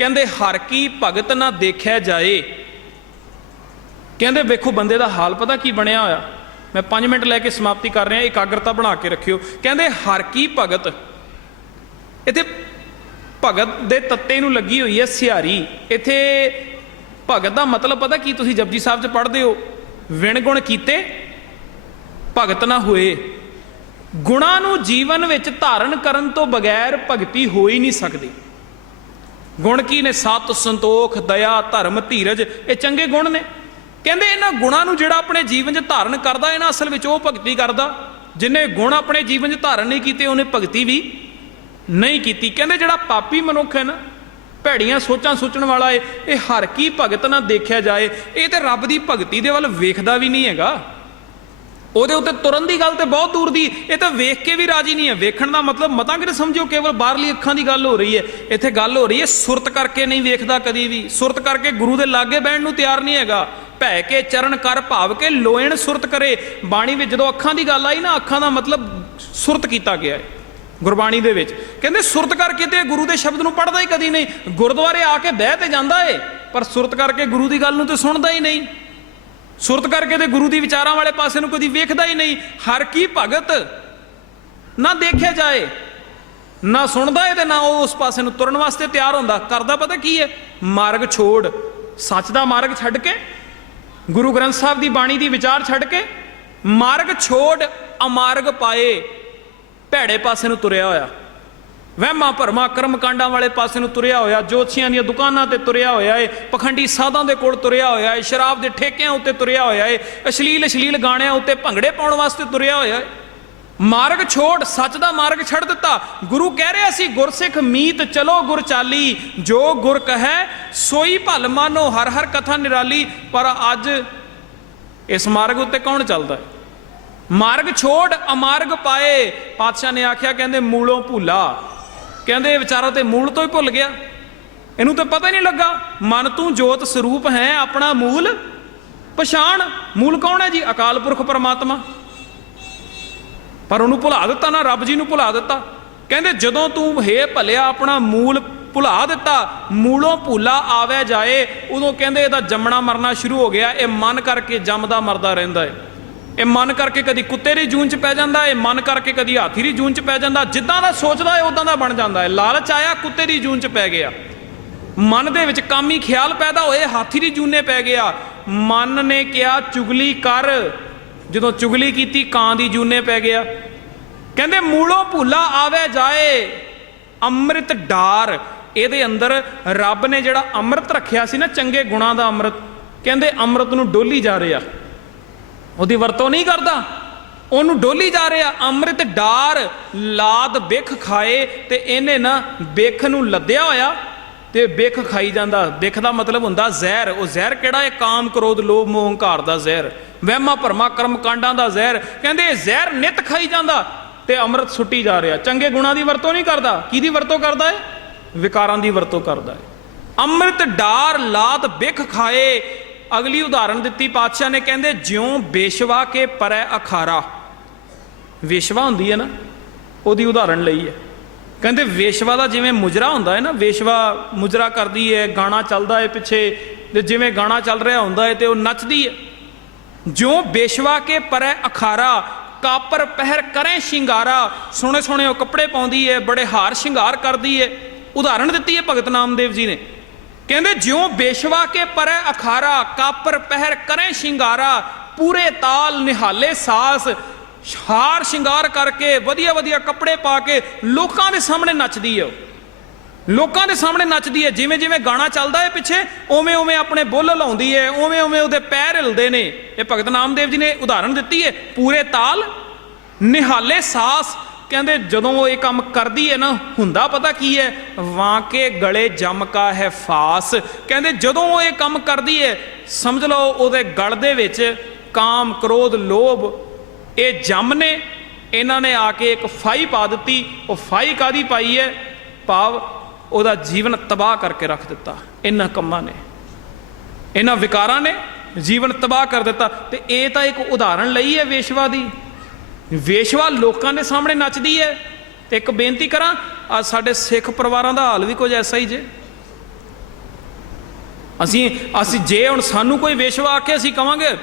ਕਹਿੰਦੇ, ਹਰ ਕੀ ਭਗਤ ਨਾ ਦੇਖਿਆ ਜਾਏ। ਕਹਿੰਦੇ, ਵੇਖੋ, ਬੰਦੇ ਦਾ ਹਾਲ ਪਤਾ ਕੀ ਬਣਿਆ ਹੋਇਆ? ਮੈਂ 5 ਮਿੰਟ ਲੈ ਕੇ ਸਮਾਪਤੀ ਕਰ ਰਿਹਾ, ਇਕਾਗਰਤਾ ਬਣਾ ਕੇ ਰੱਖਿਓ। ਕਹਿੰਦੇ, ਹਰ ਕੀ ਭਗਤ। ਇੱਥੇ ਭਗਤ ਦੇ ਤੱਤੇ ਨੂੰ ਲੱਗੀ ਹੋਈ ਹੈ ਸਿਹਾਰੀ। ਇੱਥੇ ਭਗਤ ਦਾ ਮਤਲਬ ਪਤਾ ਕੀ? ਤੁਸੀਂ ਜਪਜੀ ਸਾਹਿਬ 'ਚ ਪੜ੍ਹਦੇ ਹੋ, ਵਿਣ ਗੁਣ ਕੀਤੇ, ਭਗਤ ਨਾ ਹੋਏ। ਗੁਣਾ ਨੂੰ ਜੀਵਨ ਵਿੱਚ ਧਾਰਨ ਕਰਨ ਤੋਂ ਬਗੈਰ ਭਗਤੀ ਹੋ ਹੀ ਨਹੀਂ ਸਕਦੀ। ਗੁਣ ਕੀ ਨੇ? ਸਤ, ਸੰਤੋਖ, ਦਇਆ, ਧਰਮ, ਧੀਰਜ। ਇਹ ਚੰਗੇ ਗੁਣ ਨੇ। ਕਹਿੰਦੇ ਇਹਨਾਂ ਗੁਣਾਂ ਨੂੰ ਜਿਹੜਾ ਆਪਣੇ ਜੀਵਨ 'ਚ ਧਾਰਨ ਕਰਦਾ, ਇਹਨਾਂ ਅਸਲ ਵਿੱਚ ਉਹ ਭਗਤੀ ਕਰਦਾ। ਜਿਨੇ ਗੁਣ ਆਪਣੇ ਜੀਵਨ 'ਚ ਧਾਰਨ ਨਹੀਂ ਕੀਤੇ, ਉਹਨੇ ਭਗਤੀ ਵੀ ਨਹੀਂ ਕੀਤੀ। ਕਹਿੰਦੇ ਜਿਹੜਾ ਪਾਪੀ ਮਨੁੱਖ ਹੈ ਨਾ, ਭੈੜੀਆਂ ਸੋਚਾਂ ਸੋਚਣ ਵਾਲਾ ਏ, ਇਹ ਹਰ ਕੀ ਭਗਤ ਨਾ ਦੇਖਿਆ ਜਾਏ, ਇਹ ਤੇ ਰੱਬ ਦੀ ਭਗਤੀ ਦੇ ਵੱਲ ਵੇਖਦਾ ਵੀ ਨਹੀਂ ਹੈਗਾ। ਉਹਦੇ ਉੱਤੇ ਤੁਰਨ ਦੀ ਗੱਲ ਤੇ ਬਹੁਤ ਦੂਰ ਦੀ, ਇਹ ਤਾਂ ਵੇਖ ਕੇ ਵੀ ਰਾਜੀ ਨਹੀਂ ਹੈ। ਵੇਖਣ ਦਾ ਮਤਲਬ ਮਤਾਂ ਕਿ ਸਮਝੋ ਕੇਵਲ ਬਾਹਰਲੀ ਅੱਖਾਂ ਦੀ ਗੱਲ ਹੋ ਰਹੀ ਹੈ। ਇੱਥੇ ਗੱਲ ਹੋ ਰਹੀ ਹੈ, ਸੁਰਤ ਕਰਕੇ ਨਹੀਂ ਵੇਖਦਾ ਕਦੀ ਵੀ। ਸੁਰਤ ਕਰਕੇ ਗੁਰੂ ਦੇ ਲਾਗੇ ਬਹਿਣ ਨੂੰ ਤਿਆਰ ਨਹੀਂ ਹੈਗਾ। ਭੈ ਕੇ ਚਰਨ ਕਰ, ਭਾਵ ਕੇ ਲੋਇਣ ਸੁਰਤ ਕਰੇ। ਬਾਣੀ ਵਿੱਚ ਜਦੋਂ ਅੱਖਾਂ ਦੀ ਗੱਲ ਆਈ ਨਾ, ਅੱਖਾਂ ਦਾ ਮਤਲਬ ਸੁਰਤ ਕੀਤਾ ਗਿਆ ਹੈ, ਗੁਰਬਾਣੀ ਦੇ ਵਿੱਚ। ਕਹਿੰਦੇ ਸੁਰਤ ਕਰਕੇ ਤੇ ਗੁਰੂ ਦੇ ਸ਼ਬਦ ਨੂੰ ਪੜ੍ਹਦਾ ਹੀ ਕਦੀ ਨਹੀਂ। ਗੁਰਦੁਆਰੇ ਆ ਕੇ ਬਹਿ ਤੇ ਜਾਂਦਾ ਏ, ਪਰ ਸੁਰਤ ਕਰਕੇ ਗੁਰੂ ਦੀ ਗੱਲ ਨੂੰ ਤੇ ਸੁਣਦਾ ਹੀ ਨਹੀਂ। ਸੁਰਤ ਕਰਕੇ ਤੇ ਗੁਰੂ ਦੀ ਵਿਚਾਰਾਂ ਵਾਲੇ ਪਾਸੇ ਨੂੰ ਕਦੀ ਵੇਖਦਾ ਹੀ ਨਹੀਂ। ਹਰ ਕੀ ਭਗਤ ਨਾ ਦੇਖਿਆ ਜਾਏ, ਨਾ ਸੁਣਦਾ ਏ ਤੇ ਨਾ ਉਹ ਉਸ ਪਾਸੇ ਨੂੰ ਤੁਰਨ ਵਾਸਤੇ ਤਿਆਰ ਹੁੰਦਾ। ਕਰਦਾ ਪਤਾ ਕੀ ਹੈ ਮਾਰਗ ਛੋੜ। ਸੱਚ ਦਾ ਮਾਰਗ ਛੱਡ ਕੇ, ਗੁਰੂ ਗ੍ਰੰਥ ਸਾਹਿਬ ਦੀ ਬਾਣੀ ਦੀ ਵਿਚਾਰ ਛੱਡ ਕੇ, ਮਾਰਗ ਛੋੜ, ਅਮਾਰਗ ਪਾਏ, ਭੈੜੇ ਪਾਸੇ ਨੂੰ ਤੁਰਿਆ ਹੋਇਆ। ਵਹਿਮਾਂ ਭਰਮਾਂ ਕਰਮ ਕਾਂਡਾਂ ਵਾਲੇ ਪਾਸੇ ਨੂੰ ਤੁਰਿਆ ਹੋਇਆ, ਜੋਤਸ਼ੀਆਂ ਦੀਆਂ ਦੁਕਾਨਾਂ ਤੇ ਤੁਰਿਆ ਹੋਇਆ ਏ, ਪਖੰਡੀ ਸਾਧਾਂ ਦੇ ਕੋਲ ਤੁਰਿਆ ਹੋਇਆ ਏ, ਸ਼ਰਾਬ ਦੇ ਠੇਕਿਆਂ ਉੱਤੇ ਤੁਰਿਆ ਹੋਇਆ ਏ, ਅਸ਼ਲੀਲ ਅਸ਼ਲੀਲ ਗਾਣਿਆਂ ਉੱਤੇ ਭੰਗੜੇ ਪਾਉਣ ਵਾਸਤੇ ਤੁਰਿਆ ਹੋਇਆ ਏ। ਮਾਰਗ ਛੋੜ, ਸੱਚ ਦਾ ਮਾਰਗ ਛੱਡ ਦਿੱਤਾ। ਗੁਰੂ ਕਹਿ ਰਿਹਾ ਸੀ, ਗੁਰਸਿੱਖ ਮੀਤ ਚਲੋ ਗੁਰ ਚਾਲੀ, ਜੋ ਗੁਰ ਕਹੈ, ਸੋਈ ਭਲ ਮਾਨੋ, ਹਰ ਹਰ ਕਥਾ ਨਿਰਾਲੀ। ਪਰ ਅੱਜ ਇਸ ਮਾਰਗ ਉੱਤੇ ਕੌਣ ਚੱਲਦਾ ਹੈ ਮਾਰਗ ਛੋੜ, ਅਮਾਰਗ ਪਾਏ। ਪਾਤਸ਼ਾਹ ਨੇ ਆਖਿਆ, ਕਹਿੰਦੇ, ਮੂਲੋਂ ਭੁੱਲਾ। ਕਹਿੰਦੇ ਇਹ ਵਿਚਾਰਾ ਤੇ ਮੂਲ ਤੋਂ ਹੀ ਭੁੱਲ ਗਿਆ। ਇਹਨੂੰ ਤਾਂ ਪਤਾ ਹੀ ਨਹੀਂ ਲੱਗਾ, ਮਨ ਤੂੰ ਜੋਤ ਸਰੂਪ ਹੈ, ਆਪਣਾ ਮੂਲ ਪਛਾਣ। ਮੂਲ ਕੌਣ ਹੈ ਜੀ? ਅਕਾਲ ਪੁਰਖ ਪਰਮਾਤਮਾ। ਪਰ ਉਹਨੂੰ ਭੁਲਾ ਦਿੱਤਾ ਨਾ, ਰੱਬ ਜੀ ਨੂੰ ਭੁਲਾ ਦਿੱਤਾ। ਕਹਿੰਦੇ ਜਦੋਂ ਤੂੰ ਹੇ ਭਲਿਆ, ਆਪਣਾ ਮੂਲ ਭੁਲਾ ਦਿੱਤਾ, ਮੂਲੋਂ ਭੁਲਾ ਆਵੇ ਜਾਏ, ਉਦੋਂ ਕਹਿੰਦੇ ਇਹਦਾ ਜੰਮਣਾ ਮਰਨਾ ਸ਼ੁਰੂ ਹੋ ਗਿਆ। ਇਹ ਮਨ ਕਰਕੇ ਜੰਮਦਾ ਮਰਦਾ ਰਹਿੰਦਾ ਹੈ ਇਹ ਮਨ ਕਰਕੇ ਕਦੀ ਕੁੱਤੇ ਦੀ ਜੂਨ ਚ ਪੈ ਜਾਂਦਾ ਹੈ ਮਨ ਕਰਕੇ ਕਦੀ ਹਾਥੀ ਦੀ ਜੂਨ ਚ ਪੈ ਜਾਂਦਾ। ਜਿੱਦਾਂ ਦਾ ਸੋਚਦਾ ਹੈ ਉਦਾਂ ਦਾ ਬਣ ਜਾਂਦਾ ਹੈ। ਲਾਲਚ ਆਇਆ, ਕੁੱਤੇ ਦੀ ਜੂਨ ਚ ਪੈ ਗਿਆ। ਮਨ ਦੇ ਵਿੱਚ ਕਾਮੀ ਖਿਆਲ ਪੈਦਾ ਹੋਏ, ਹਾਥੀ ਦੀ ਜੂਨੇ ਪੈ ਗਿਆ। ਮਨ ਨੇ ਕਿਹਾ, ਚੁਗਲੀ ਕਰ। ਜਦੋਂ ਚੁਗਲੀ ਕੀਤੀ, ਕਾਂ ਦੀ ਜੂਨੇ ਪੈ ਗਿਆ। ਕਹਿੰਦੇ, ਮੂਲੋਂ ਭੁੱਲਾ ਆਵੇ ਜਾਏ, ਅੰਮ੍ਰਿਤ ਡਾਰ। ਇਹਦੇ ਅੰਦਰ ਰੱਬ ਨੇ ਜਿਹੜਾ ਅੰਮ੍ਰਿਤ ਰੱਖਿਆ ਸੀ ਨਾ, ਚੰਗੇ ਗੁਣਾਂ ਦਾ ਅੰਮ੍ਰਿਤ, ਕਹਿੰਦੇ ਅੰਮ੍ਰਿਤ ਨੂੰ ਡੋਲੀ ਜਾ ਰਿਹਾ। ਉਹਦੀ ਵਰਤੋਂ ਨਹੀਂ ਕਰਦਾ। ਉਹਨੂੰ ਡੋਲੀ ਜਾ ਰਿਹਾ, ਅੰਮ੍ਰਿਤ ਡਾਰ, ਲਾਦ ਬਿਖ ਖਾਏ ਤੇ ਇਹਨੇ ਨਾ ਬਿਖ ਨੂੰ ਲੱਦਿਆ ਹੋਇਆ ਤੇ ਬਿਖ ਖਾਈ ਜਾਂਦਾ। ਬਿਖ ਦਾ ਮਤਲਬ ਹੁੰਦਾ ਜ਼ਹਿਰ। ਉਹ ਜ਼ਹਿਰ ਕਿਹੜਾ? ਹੈ ਕਾਮ, ਕ੍ਰੋਧ, ਲੋਭ, ਮੋਹ, ਹੰਕਾਰ ਦਾ ਜ਼ਹਿਰ। ਵਹਿਮਾਂ, ਭਰਮਾਂ, ਕਰਮ ਕਾਂਡਾਂ ਦਾ ਜ਼ਹਿਰ। ਕਹਿੰਦੇ ਜ਼ਹਿਰ ਨਿਤ ਖਾਈ ਜਾਂਦਾ ਤੇ ਅੰਮ੍ਰਿਤ ਸੁੱਟੀ ਜਾ ਰਿਹਾ। ਚੰਗੇ ਗੁਣਾਂ ਦੀ ਵਰਤੋਂ ਨਹੀਂ ਕਰਦਾ। ਕਿਹਦੀ ਵਰਤੋਂ ਕਰਦਾ ਹੈ ਵਿਕਾਰਾਂ ਦੀ ਵਰਤੋਂ ਕਰਦਾ ਹੈ ਅੰਮ੍ਰਿਤ ਡਾਰ, ਲਾਦ ਬਿਖ ਖਾਏ ਅਗਲੀ ਉਦਾਹਰਣ ਦਿੱਤੀ, ਪਾਤਸ਼ਾਹ ਨੇ ਕਹਿੰਦੇ, ਜਿਉਂ ਬੇਸ਼ਵਾ ਕੇ ਪਰੈ ਅਖਾਰਾ। ਵੇਸ਼ਵਾ ਹੁੰਦੀ ਹੈ ਨਾ, ਉਹਦੀ ਉਦਾਹਰਣ ਲਈ ਹੈ। ਕਹਿੰਦੇ, ਵੇਸ਼ਵਾ ਦਾ ਜਿਵੇਂ ਮੁਜਰਾ ਹੁੰਦਾ ਹੈ ਨਾ, ਵੇਸ਼ਵਾ ਮੁਜਰਾ ਕਰਦੀ ਹੈ, ਗਾਣਾ ਚੱਲਦਾ ਹੈ ਪਿੱਛੇ, ਤੇ ਜਿਵੇਂ ਗਾਣਾ ਚੱਲ ਰਿਹਾ ਹੁੰਦਾ ਹੈ ਤੇ ਉਹ ਨੱਚਦੀ ਹੈ। ਜਿਉਂ ਬੇਸ਼ਵਾ ਕੇ ਪਰੈ ਅਖਾਰਾ, ਕਾਪਰ ਪਹਿਰ ਕਰੇ ਸ਼ਿੰਗਾਰਾ ਸੋਹਣੇ ਸੋਹਣੇ ਉਹ ਕੱਪੜੇ ਪਾਉਂਦੀ ਹੈ, ਬੜੇ ਹਾਰ ਸ਼ਿੰਗਾਰ ਕਰਦੀ ਹੈ। ਉਦਾਹਰਣ ਦਿੱਤੀ ਹੈ ਭਗਤ ਨਾਮਦੇਵ ਜੀ ਨੇ। ਕਹਿੰਦੇ ਜਿਉਂ ਬੇਸ਼ਵਾ ਕੇ ਪਰੈ ਅਖਾਰਾ, ਕਾਪਰ ਪਹਿਰ ਕਰੇ ਸ਼ਿੰਗਾਰਾ, ਪੂਰੇ ਤਾਲ ਨਿਹਾਲੇ ਸਾਸ ਹਾਰ ਸ਼ਿੰਗਾਰ ਕਰਕੇ ਵਧੀਆ ਵਧੀਆ ਕੱਪੜੇ ਪਾ ਕੇ ਲੋਕਾਂ ਦੇ ਸਾਹਮਣੇ ਨੱਚਦੀ ਹੈ ਉਹ। ਲੋਕਾਂ ਦੇ ਸਾਹਮਣੇ ਨੱਚਦੀ ਹੈ ਜਿਵੇਂ ਜਿਵੇਂ ਗਾਣਾ ਚੱਲਦਾ ਹੈ ਪਿੱਛੇ ਉਵੇਂ ਉਵੇਂ ਆਪਣੇ ਬੁੱਲ ਲਾਉਂਦੀ ਹੈ ਉਵੇਂ ਉਵੇਂ ਉਹਦੇ ਪੈਰ ਹਿਲਦੇ ਨੇ। ਇਹ ਭਗਤ ਨਾਮਦੇਵ ਜੀ ਨੇ ਉਦਾਹਰਣ ਦਿੱਤੀ ਹੈ ਪੂਰੇ ਤਾਲ ਨਿਹਾਲੇ ਸਾਸ ਕਹਿੰਦੇ ਜਦੋਂ ਉਹ ਇਹ ਕੰਮ ਕਰਦੀ ਹੈ ਨਾ, ਹੁੰਦਾ ਪਤਾ ਕੀ ਹੈ? ਵਾਂਕੇ ਗਲੇ ਜਮਕਾ ਹੈ ਫਾਸ। ਕਹਿੰਦੇ ਜਦੋਂ ਉਹ ਇਹ ਕੰਮ ਕਰਦੀ ਹੈ, ਸਮਝ ਲਓ ਉਹਦੇ ਗਲ ਦੇ ਵਿੱਚ ਕਾਮ, ਕ੍ਰੋਧ, ਲੋਭ, ਇਹ ਜੰਮ ਨੇ। ਇਹਨਾਂ ਨੇ ਆ ਕੇ ਇੱਕ ਫਾਈ ਪਾ ਦਿੱਤੀ। ਉਹ ਫਾਈ ਕਾਦੀ ਪਾਈ ਹੈ? ਭਾਵ ਉਹਦਾ ਜੀਵਨ ਤਬਾਹ ਕਰਕੇ ਰੱਖ ਦਿੱਤਾ। ਇਹਨਾਂ ਕੰਮਾਂ ਨੇ। ਇਹਨਾਂ ਵਿਕਾਰਾਂ ਨੇ ਜੀਵਨ ਤਬਾਹ ਕਰ ਦਿੱਤਾ। ਤੇ ਇਹ ਤਾਂ ਇੱਕ ਉਦਾਹਰਣ ਲਈ ਹੈ ਵੇਸ਼ਵਾ ਦੀ ਵੇਸ਼ਵਾ ਲੋਕਾਂ ਦੇ ਸਾਹਮਣੇ ਨੱਚਦੀ ਹੈ ਤੇ ਇੱਕ ਬੇਨਤੀ ਕਰਾਂ, ਆ ਸਾਡੇ ਸਿੱਖ ਪਰਿਵਾਰਾਂ ਦਾ ਹਾਲ ਵੀ ਕੁਝ ਐਸਾ ਹੀ ਜੇ। ਅਸੀਂ ਅਸੀਂ ਜੇ ਹੁਣ ਸਾਨੂੰ ਕੋਈ ਵੇਸ਼ਵਾ ਆਖੇ ਅਸੀਂ ਕਵਾਂਗੇ,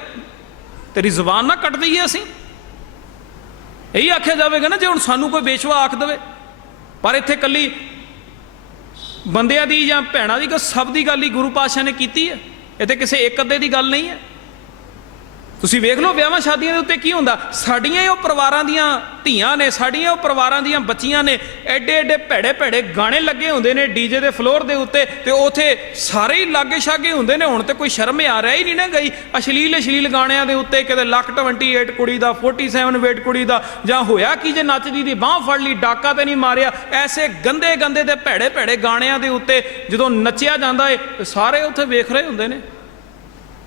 ਤੇਰੀ ਜ਼ੁਬਾਨ ਨਾ ਕੱਟ ਦਈਏ ਅਸੀਂ। ਇਹੀ ਆਖਿਆ ਜਾਵੇਗਾ ਨਾ, ਜੇ ਹੁਣ ਸਾਨੂੰ ਕੋਈ ਵੇਸ਼ਵਾ ਆਖ ਦੇਵੇ, ਪਰ ਇੱਥੇ ਕੱਲੀ ਬੰਦਿਆਂ ਦੀ ਜਾਂ ਭੈਣਾਂ ਦੀ ਗੱਲ ਸਭ ਦੀ ਗੱਲ ਹੀ ਗੁਰੂ ਪਾਤਸ਼ਾਹ ਨੇ ਕੀਤੀ ਹੈ। ਇੱਥੇ ਕਿਸੇ ਇੱਕ ਅੱਧੇ ਦੀ ਗੱਲ ਨਹੀਂ ਹੈ। ਤੁਸੀਂ ਵੇਖ ਲਓ ਵਿਆਹਾਂ ਸ਼ਾਦੀਆਂ ਦੇ ਉੱਤੇ ਕੀ ਹੁੰਦਾ? ਸਾਡੀਆਂ ਹੀ ਉਹ ਪਰਿਵਾਰਾਂ ਦੀਆਂ ਧੀਆਂ ਨੇ, ਸਾਡੀਆਂ ਉਹ ਪਰਿਵਾਰਾਂ ਦੀਆਂ ਬੱਚੀਆਂ ਨੇ, ਐਡੇ ਐਡੇ ਭੈੜੇ ਭੈੜੇ ਗਾਣੇ ਲੱਗੇ ਹੁੰਦੇ ਨੇ ਡੀਜੇ ਦੇ ਫਲੋਰ ਦੇ ਉੱਤੇ ਤੇ ਉਥੇ ਸਾਰੇ ਹੀ ਲਾਗੇ ਛਾਗੇ ਹੁੰਦੇ ਨੇ। ਹੁਣ ਤੇ ਕੋਈ ਸ਼ਰਮ ਆ ਰਿਹਾ ਹੀ ਨਹੀਂ ਨਾ ਗਈ। ਅਸ਼ਲੀਲ ਅਸ਼ਲੀਲ ਗਾਣਿਆਂ ਦੇ ਉੱਤੇ ਕਿਤੇ ਲੱਕ 28 ਕੁੜੀ ਦਾ 47 ਵੇਟ ਕੁੜੀ ਦਾ, ਜਾਂ ਹੋਇਆ ਕੀ ਜੇ ਨੱਚਦੀ ਦੀ ਬਾਹ ਫੜ ਲਈ, ਡਾਕਾ ਤੇ ਨਹੀਂ ਮਾਰਿਆ। ਐਸੇ ਗੰਦੇ ਗੰਦੇ ਤੇ ਭੈੜੇ ਭੈੜੇ ਗਾਣਿਆਂ ਦੇ ਉੱਤੇ ਜਦੋਂ ਨੱਚਿਆ ਜਾਂਦਾ ਏ, ਸਾਰੇ ਉੱਥੇ ਵੇਖ ਰਹੇ ਹੁੰਦੇ ਨੇ।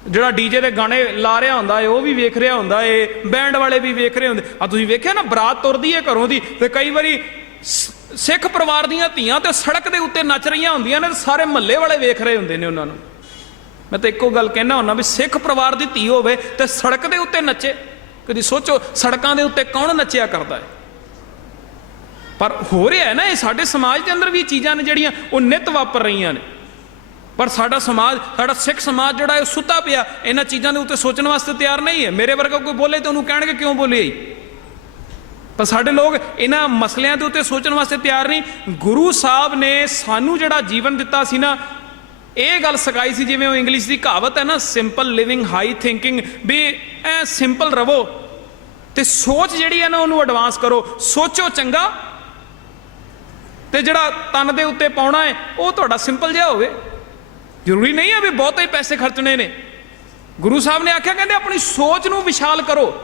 ਜਿਹੜਾ ਡੀਜੇ ਦੇ ਗਾਣੇ ਲਾ ਰਿਹਾ ਹੁੰਦਾ ਏ, ਉਹ ਵੀ ਵੇਖ ਰਿਹਾ ਹੁੰਦਾ ਏ, ਬੈਂਡ ਵਾਲੇ ਵੀ ਵੇਖ ਰਹੇ ਹੁੰਦੇ। ਆ ਤੁਸੀਂ ਵੇਖਿਆ ਨਾ, ਬਰਾਤ ਤੁਰਦੀ ਏ ਘਰੋਂ ਦੀ ਤੇ ਕਈ ਵਾਰੀ ਸ- ਸਿੱਖ ਪਰਿਵਾਰ ਦੀਆਂ ਧੀਆਂ ਤੇ ਸੜਕ ਦੇ ਉੱਤੇ ਨੱਚ ਰਹੀਆਂ ਹੁੰਦੀਆਂ ਨੇ ਸਾਰੇ ਮਹੱਲੇ ਵਾਲੇ ਵੇਖ ਰਹੇ ਹੁੰਦੇ ਨੇ ਉਹਨਾਂ ਨੂੰ। ਮੈਂ ਤਾਂ ਇੱਕੋ ਗੱਲ ਕਹਿਣਾ ਹੁੰਦਾ ਵੀ ਸਿੱਖ ਪਰਿਵਾਰ ਦੀ ਧੀ ਹੋਵੇ ਤੇ ਸੜਕ ਦੇ ਉੱਤੇ ਨੱਚੇ। ਕਦੀ ਸੋਚੋ, ਸੜਕਾਂ ਦੇ ਉੱਤੇ ਕੌਣ ਨੱਚਿਆ ਕਰਦਾ ਹੈ ਪਰ ਹੋ ਰਿਹਾ ਹੈ ਨਾ, ਇਹ ਸਾਡੇ ਸਮਾਜ ਦੇ ਅੰਦਰ ਵੀ ਚੀਜ਼ਾਂ ਨੇ ਜਿਹੜੀਆਂ ਉਹ ਨਿਤ ਵਾਪਰ ਰਹੀਆਂ ਨੇ। ਪਰ ਸਾਡਾ ਸਮਾਜ, ਸਾਡਾ ਸਿੱਖ ਸਮਾਜ ਜਿਹੜਾ ਹੈ ਉਹ ਸੁੱਤਾ ਪਿਆ, ਇਹਨਾਂ ਚੀਜ਼ਾਂ ਦੇ ਉੱਤੇ ਸੋਚਣ ਵਾਸਤੇ ਤਿਆਰ ਨਹੀਂ ਹੈ। ਮੇਰੇ ਵਰਗਾ ਕੋਈ ਬੋਲੇ ਤਾਂ ਉਹਨੂੰ ਕਹਿਣਗੇ ਕਿਉਂ ਬੋਲੇ ਪਰ ਸਾਡੇ ਲੋਕ ਇਹਨਾਂ ਮਸਲਿਆਂ ਦੇ ਉੱਤੇ ਸੋਚਣ ਵਾਸਤੇ ਤਿਆਰ ਨਹੀਂ। ਗੁਰੂ ਸਾਹਿਬ ਨੇ ਸਾਨੂੰ ਜਿਹੜਾ ਜੀਵਨ ਦਿੱਤਾ ਸੀ ਨਾ, ਇਹ ਗੱਲ ਸਿਖਾਈ ਸੀ ਜਿਵੇਂ ਉਹ ਇੰਗਲਿਸ਼ ਦੀ ਕਹਾਵਤ ਹੈ ਨਾ ਸਿੰਪਲ ਲਿਵਿੰਗ ਹਾਈ ਥਿੰਕਿੰਗ ਵੀ ਐ ਸਿੰਪਲ ਰਵੋ ਤੇ ਸੋਚ ਜਿਹੜੀ ਹੈ ਨਾ ਉਹਨੂੰ ਐਡਵਾਂਸ ਕਰੋ। ਸੋਚੋ ਚੰਗਾ ਤੇ ਜਿਹੜਾ ਤਨ ਦੇ ਉੱਤੇ ਪਾਉਣਾ ਹੈ, ਉਹ ਤੁਹਾਡਾ ਸਿੰਪਲ ਜਿਹਾ ਹੋਵੇ। ਜ਼ਰੂਰੀ ਨਹੀਂ ਹੈ ਵੀ ਬਹੁਤੇ ਹੀ ਪੈਸੇ ਖਰਚਣੇ ਨੇ। ਗੁਰੂ ਸਾਹਿਬ ਨੇ ਆਖਿਆ, ਕਹਿੰਦੇ ਆਪਣੀ ਸੋਚ ਨੂੰ ਵਿਸ਼ਾਲ ਕਰੋ।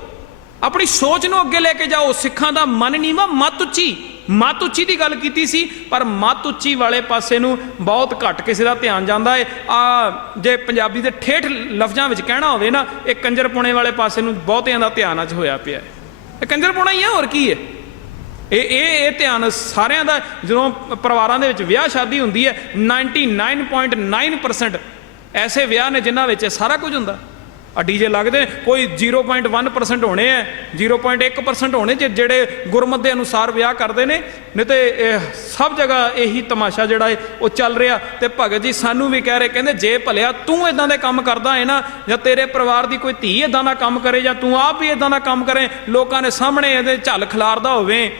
ਆਪਣੀ ਸੋਚ ਨੂੰ ਅੱਗੇ ਲੈ ਕੇ ਜਾਓ। ਸਿੱਖਾਂ ਦਾ ਮਨ ਨੀਵਾ ਮਤ ਉੱਚੀ। ਮਤ ਉੱਚੀ ਦੀ ਗੱਲ ਕੀਤੀ ਸੀ, ਪਰ ਮਤ ਉੱਚੀ ਵਾਲੇ ਪਾਸੇ ਨੂੰ ਬਹੁਤ ਘੱਟ ਕਿਸੇ ਦਾ ਧਿਆਨ ਜਾਂਦਾ ਏ। ਆ ਜੇ ਪੰਜਾਬੀ ਦੇ ਠੇਠ ਲਫ਼ਜ਼ਾਂ ਵਿੱਚ ਕਹਿਣਾ ਹੋਵੇ ਨਾ, ਇਹ ਕੰਜਰਪੁਣੇ ਵਾਲੇ ਪਾਸੇ ਨੂੰ ਬਹੁਤਿਆਂ ਦਾ ਧਿਆਨ ਅੱਜ ਹੋਇਆ ਪਿਆ। ਇਹ ਕੰਜਰਪੁਣਾ ਹੀ ਹੈ ਹੋਰ ਕੀ ਹੈ ਇਹ ਇਹ ਇਹ ਧਿਆਨ ਸਾਰਿਆਂ ਦਾ ਜਦੋਂ ਪਰਿਵਾਰਾਂ ਦੇ ਵਿੱਚ ਵਿਆਹ ਸ਼ਾਦੀ ਹੁੰਦੀ ਹੈ 99.9% ਐਸੇ ਵਿਆਹ ਨੇ ਜਿਨ੍ਹਾਂ ਵਿੱਚ ਇਹ ਸਾਰਾ ਕੁਝ ਹੁੰਦਾ। ਆ ਡੀਜੇ ਲੱਗਦੇ ਨੇ, ਕੋਈ 0.1% ਹੋਣੇ ਆ 0.1% ਹੋਣੇ ਜੇ ਜਿਹੜੇ ਗੁਰਮਤ ਦੇ ਅਨੁਸਾਰ ਵਿਆਹ ਕਰਦੇ ਨੇ ਨਹੀਂ ਤੇ ਇਹ ਸਭ ਜਗ੍ਹਾ ਇਹੀ ਤਮਾਸ਼ਾ ਜਿਹੜਾ ਹੈ ਉਹ ਚੱਲ ਰਿਹਾ। ਤੇ ਭਗਤ ਜੀ ਸਾਨੂੰ ਵੀ ਕਹਿ ਰਹੇ ਕਹਿੰਦੇ ਜੇ ਭਲਿਆ ਤੂੰ ਇਦਾਂ ਦੇ ਕੰਮ ਕਰਦਾ ਹੈ ਨਾ ਜਾਂ ਤੇਰੇ ਪਰਿਵਾਰ ਦੀ ਕੋਈ ਧੀ ਇਦਾਂ ਦਾ ਕੰਮ ਕਰੇ ਜਾਂ ਤੂੰ ਆਪ ਵੀ ਇਦਾਂ ਦਾ ਕੰਮ ਕਰੇ ਲੋਕਾਂ ਦੇ ਸਾਹਮਣੇ ਇਹਦੇ ਝੱਲ ਖਿਲਾਰਦਾ ਹੋਵੇ।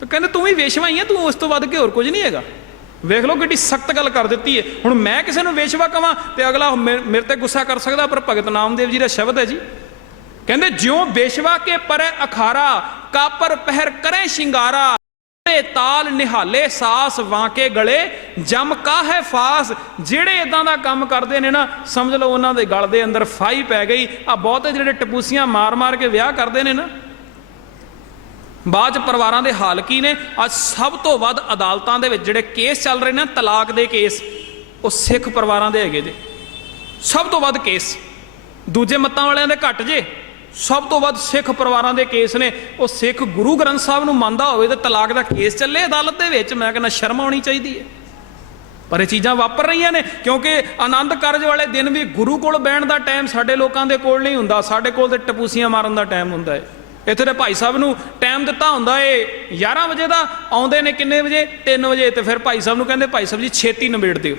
ਤੇ ਕਹਿੰਦੇ ਤੂੰ ਵੀ ਵੇਸ਼ਵਾ ਹੀ ਆ, ਤੂੰ ਉਸ ਤੋਂ ਵੱਧ ਕੇ ਹੋਰ ਕੁਝ ਨਹੀਂ ਹੈਗਾ। ਵੇਖ ਲਓ ਕਿੱਡੀ ਸਖਤ ਗੱਲ ਕਰ ਦਿੱਤੀ ਹੈ ਹੁਣ ਮੈਂ ਕਿਸੇ ਨੂੰ ਵੇਸ਼ਵਾ ਕਵਾਂ ਤੇ ਅਗਲਾ ਮੇ- ਮੇਰੇ ਤੇ ਗੁੱਸਾ ਕਰ ਸਕਦਾ, ਪਰ ਭਗਤ ਨਾਮਦੇਵ ਜੀ ਦਾ ਸ਼ਬਦ ਹੈ ਜੀ। ਕਹਿੰਦੇ ਜਿਉ ਵੇਸ਼ਵਾ ਕੇ ਪਰੈ ਅਖਾਰਾ, ਕਾਪਰ ਪਹਿਰ ਕਰੇ ਸ਼ਿੰਗਾਰਾ। ਤੇ ਤਾਲ ਨਿਹਾਲੇ ਸਾਸ ਵਾਂਕੇ ਗਲੇ, ਜਮ ਕਾਹੇ ਫਾਸ। ਜਿਹੜੇ ਇਦਾਂ ਦਾ ਕੰਮ ਕਰਦੇ ਨੇ ਨਾ, ਸਮਝ ਲਓ ਉਹਨਾਂ ਦੇ ਗਲ ਦੇ ਅੰਦਰ ਫਾਈ ਪੈ ਗਈ। ਆ ਬਹੁਤੇ ਜਿਹੜੇ ਟਪੂਸੀਆਂ ਮਾਰ-ਮਾਰ ਕੇ ਵਿਆਹ ਕਰਦੇ ਨੇ ਨਾ ਬਾਅਦ ਚ ਪਰਿਵਾਰਾਂ ਦੇ ਹਾਲ ਕੀ ਨੇ? ਅੱਜ ਸਭ ਤੋਂ ਵੱਧ ਅਦਾਲਤਾਂ ਦੇ ਵਿੱਚ ਜਿਹੜੇ ਕੇਸ ਚੱਲ ਰਹੇ ਨੇ ਤਲਾਕ ਦੇ ਕੇਸ, ਉਹ ਸਿੱਖ ਪਰਿਵਾਰਾਂ ਦੇ ਹੈਗੇ ਜੇ। ਸਭ ਤੋਂ ਵੱਧ ਕੇਸ। ਦੂਜੇ ਮੱਤਾਂ ਵਾਲਿਆਂ ਦੇ ਘੱਟ ਜੇ। ਸਭ ਤੋਂ ਵੱਧ ਸਿੱਖ ਪਰਿਵਾਰਾਂ ਦੇ ਕੇਸ ਨੇ। ਉਹ ਸਿੱਖ ਗੁਰੂ ਗ੍ਰੰਥ ਸਾਹਿਬ ਨੂੰ ਮੰਨਦਾ ਹੋਵੇ ਤੇ ਤਲਾਕ ਦਾ ਕੇਸ ਚੱਲੇ, ਅਦਾਲਤ ਦੇ ਵਿੱਚ। ਮੈਂ ਕਹਿੰਦਾ, ਸ਼ਰਮ ਆਉਣੀ ਚਾਹੀਦੀ ਹੈ। ਪਰ ਇਹ ਚੀਜ਼ਾਂ ਵਾਪਰ ਰਹੀਆਂ ਨੇ, ਕਿਉਂਕਿ ਆਨੰਦ ਕਾਰਜ ਵਾਲੇ ਦਿਨ ਵੀ ਗੁਰੂ ਕੋਲ ਬਹਿਣ ਦਾ ਟਾਈਮ ਸਾਡੇ ਲੋਕਾਂ ਦੇ ਕੋਲ ਨਹੀਂ ਹੁੰਦਾ। ਸਾਡੇ ਕੋਲ ਤੇ ਟਪੂਸੀਆਂ ਮਾਰਨ ਦਾ ਟਾਈਮ ਹੁੰਦਾ ਹੈ। ਇੱਥੇ ਦੇ ਭਾਈ ਸਾਹਿਬ ਨੂੰ ਟਾਈਮ ਦਿੱਤਾ ਹੁੰਦਾ ਏ 11 ਵਜੇ ਦਾ, ਆਉਂਦੇ ਨੇ ਕਿੰਨੇ ਵਜੇ? 3 ਵਜੇ। ਤੇ ਫਿਰ ਭਾਈ ਸਾਹਿਬ ਨੂੰ ਕਹਿੰਦੇ, ਭਾਈ ਸਾਹਿਬ ਜੀ, ਛੇਤੀ ਨਿਬੇੜ ਦਿਓ।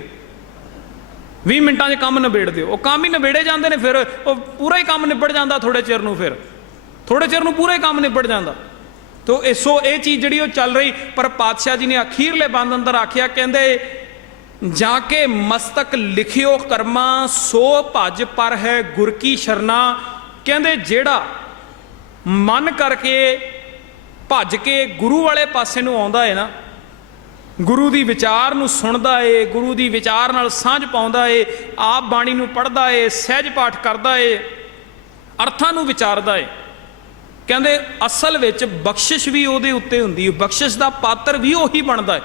20 ਮਿੰਟਾਂ 'ਚ ਕੰਮ ਨਿਬੇੜ ਦਿਓ। ਉਹ ਕੰਮ ਹੀ ਨਿਬੇੜੇ ਜਾਂਦੇ ਨੇ ਫਿਰ, ਉਹ ਪੂਰਾ ਹੀ ਕੰਮ ਨਿਬੜ ਜਾਂਦਾ ਥੋੜੇ ਚਿਰ ਨੂੰ ਫਿਰ। ਥੋੜੇ ਚਿਰ ਨੂੰ ਪੂਰਾ ਹੀ ਕੰਮ ਨਿਬੜ ਜਾਂਦਾ। ਤੋ ਇਸੋ ਇਹ ਚੀਜ਼ ਜਿਹੜੀ ਉਹ ਚੱਲ ਰਹੀ, ਪਰ ਪਾਤਸ਼ਾਹ ਜੀ ਨੇ ਅਖੀਰਲੇ ਬੰਦ ਅੰਦਰ ਆਖਿਆ, ਕਹਿੰਦੇ, ਜਾ ਕੇ ਮਸਤਕ ਲਿਖਿਓ ਕਰਮਾ, ਸੋ ਭਜ ਪਰ ਹੈ ਗੁਰ ਕੀ ਸ਼ਰਨਾ। ਕਹਿੰਦੇ, ਜਿਹੜਾ ਮਨ ਕਰਕੇ ਭੱਜ ਕੇ ਗੁਰੂ ਵਾਲੇ ਪਾਸੇ ਨੂੰ ਆਉਂਦਾ ਹੈ ਨਾ। ਗੁਰੂ ਦੀ ਵਿਚਾਰ ਨੂੰ ਸੁਣਦਾ ਏ, ਗੁਰੂ ਦੀ ਵਿਚਾਰ ਨਾਲ ਸਾਂਝ ਪਾਉਂਦਾ ਏ, ਆਪ ਬਾਣੀ ਨੂੰ ਪੜ੍ਹਦਾ ਏ, ਸਹਿਜ ਪਾਠ ਕਰਦਾ ਏ, ਅਰਥਾਂ ਨੂੰ ਵਿਚਾਰਦਾ ਏ। ਕਹਿੰਦੇ ਅਸਲ ਵਿੱਚ ਬਖਸ਼ਿਸ਼ ਵੀ ਉਹਦੇ ਉੱਤੇ ਹੁੰਦੀ ਹੈ ਬਖਸ਼ਿਸ਼ ਦਾ ਪਾਤਰ ਵੀ ਉਹੀ ਬਣਦਾ ਹੈ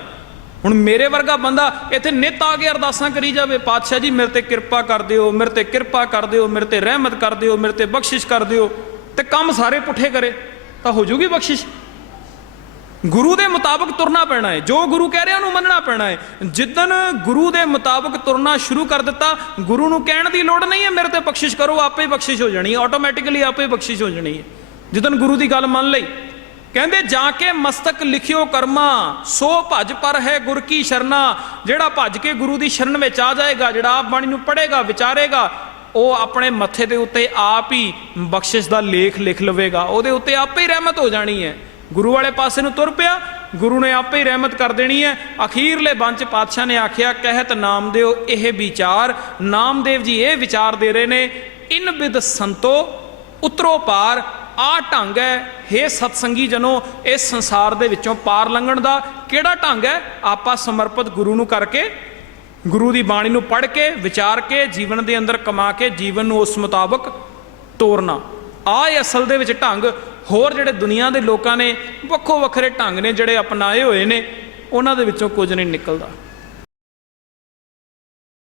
ਹੁਣ ਮੇਰੇ ਵਰਗਾ ਬੰਦਾ ਇੱਥੇ ਨਿਤ ਆ ਕੇ ਅਰਦਾਸਾਂ ਕਰੀ ਜਾਵੇ, ਪਾਤਸ਼ਾਹ ਜੀ ਮੇਰੇ ਤੇ ਕਿਰਪਾ ਕਰ ਦਿਓ, ਮੇਰੇ ਤੇ ਕਿਰਪਾ ਕਰ ਦਿਓ, ਮੇਰੇ ਤੇ ਰਹਿਮਤ ਕਰ ਦਿਓ, ਮੇਰੇ ਤੇ ਬਖਸ਼ਿਸ਼ ਕਰ ਦਿਓ। ਤੇ ਕੰਮ ਸਾਰੇ ਪੁੱਠੇ ਕਰੇ, ਤਾਂ ਹੋ ਜੂਗੀ ਬਖਸ਼ਿਸ਼? ਗੁਰੂ ਦੇ ਮੁਤਾਬਕ ਤੁਰਨਾ ਪੈਣਾ ਹੈ। ਜੋ ਗੁਰੂ ਕਹਿ ਰਿਹਾ ਉਹਨੂੰ ਮੰਨਣਾ ਪੈਣਾ ਹੈ। ਜਿੱਦਨ ਗੁਰੂ ਦੇ ਮੁਤਾਬਕ ਤੁਰਨਾ ਸ਼ੁਰੂ ਕਰ ਦਿੱਤਾ, ਗੁਰੂ ਨੂੰ ਕਹਿਣ ਦੀ ਲੋੜ ਨਹੀਂ ਹੈ, ਮੇਰੇ ਤੇ ਬਖਸ਼ਿਸ਼ ਕਰੋ, ਆਪੇ ਬਖਸ਼ਿਸ਼ ਹੋ ਜਾਣੀ ਹੈ। ਆਟੋਮੈਟਿਕਲੀ ਆਪੇ ਬਖਸ਼ਿਸ਼ ਹੋ ਜਾਣੀ ਹੈ। ਜਿੱਦਨ ਗੁਰੂ ਦੀ ਗੱਲ ਮੰਨ ਲਈ, ਕਹਿੰਦੇ, ਜਾ ਕੇ ਮਸਤਕ ਲਿਖਿਓ ਕਰਮਾ, ਸੋ ਭਜ ਪਰ ਹੈ ਗੁਰ ਕੀ ਸ਼ਰਨਾ। ਜਿਹੜਾ ਭੱਜ ਕੇ ਗੁਰੂ ਦੀ ਸ਼ਰਨ ਵਿੱਚ ਆ ਜਾਏਗਾ, ਜਿਹੜਾ ਆਪ ਬਾਣੀ ਨੂੰ ਪੜ੍ਹੇਗਾ, ਵਿਚਾਰੇਗਾ ਉਹ ਆਪਣੇ ਮੱਥੇ ਦੇ ਉੱਤੇ ਆਪ ਹੀ ਬਖਸ਼ਿਸ਼ ਦਾ ਲੇਖ ਲਿਖ ਲਵੇਗਾ। ਉਹਦੇ ਉੱਤੇ ਆਪੇ ਹੀ ਰਹਿਮਤ ਹੋ ਜਾਣੀ ਹੈ। ਗੁਰੂ ਵਾਲੇ ਪਾਸੇ ਨੂੰ ਤੁਰ ਪਿਆ, ਗੁਰੂ ਨੇ ਆਪੇ ਹੀ ਰਹਿਮਤ ਕਰ ਦੇਣੀ ਹੈ। ਅਖੀਰਲੇ ਬੰਚ ਪਾਤਸ਼ਾਹ ਨੇ ਆਖਿਆ, ਕਹਿਤ ਨਾਮਦੇਵ ਇਹ ਵਿਚਾਰ। ਨਾਮਦੇਵ ਜੀ ਇਹ ਵਿਚਾਰ ਦੇ ਰਹੇ ਨੇ, ਇਨ ਬਿਦ ਸੰਤੋ, ਉਤਰੋ ਪਾਰ, ਆ ਢੰਗ ਹੈ, ਹੇ ਸਤਸੰਗੀ ਜਨੋ, ਇਸ ਸੰਸਾਰ ਦੇ ਵਿੱਚੋਂ ਪਾਰ ਲੰਘਣ ਦਾ ਕਿਹੜਾ ਢੰਗ ਹੈ? ਆਪਾਂ ਸਮਰਪਿਤ ਗੁਰੂ ਨੂੰ ਕਰਕੇ ਗੁਰੂ ਦੀ ਬਾਣੀ ਨੂੰ ਪੜ੍ਹ ਕੇ, ਵਿਚਾਰ ਕੇ, ਜੀਵਨ ਦੇ ਅੰਦਰ ਕਮਾ ਕੇ, ਜੀਵਨ ਨੂੰ ਉਸ ਮੁਤਾਬਕ ਤੋਰਨਾ। ਆ ਇਹ ਅਸਲ ਦੇ ਵਿੱਚ ਢੰਗ। ਹੋਰ ਜਿਹੜੇ ਦੁਨੀਆ ਦੇ ਲੋਕਾਂ ਨੇ ਵੱਖੋ ਵੱਖਰੇ ਢੰਗ ਨੇ ਜਿਹੜੇ ਅਪਣਾਏ ਹੋਏ ਨੇ, ਉਹਨਾਂ ਦੇ ਵਿੱਚੋਂ ਕੁਝ ਨਹੀਂ ਨਿਕਲਦਾ।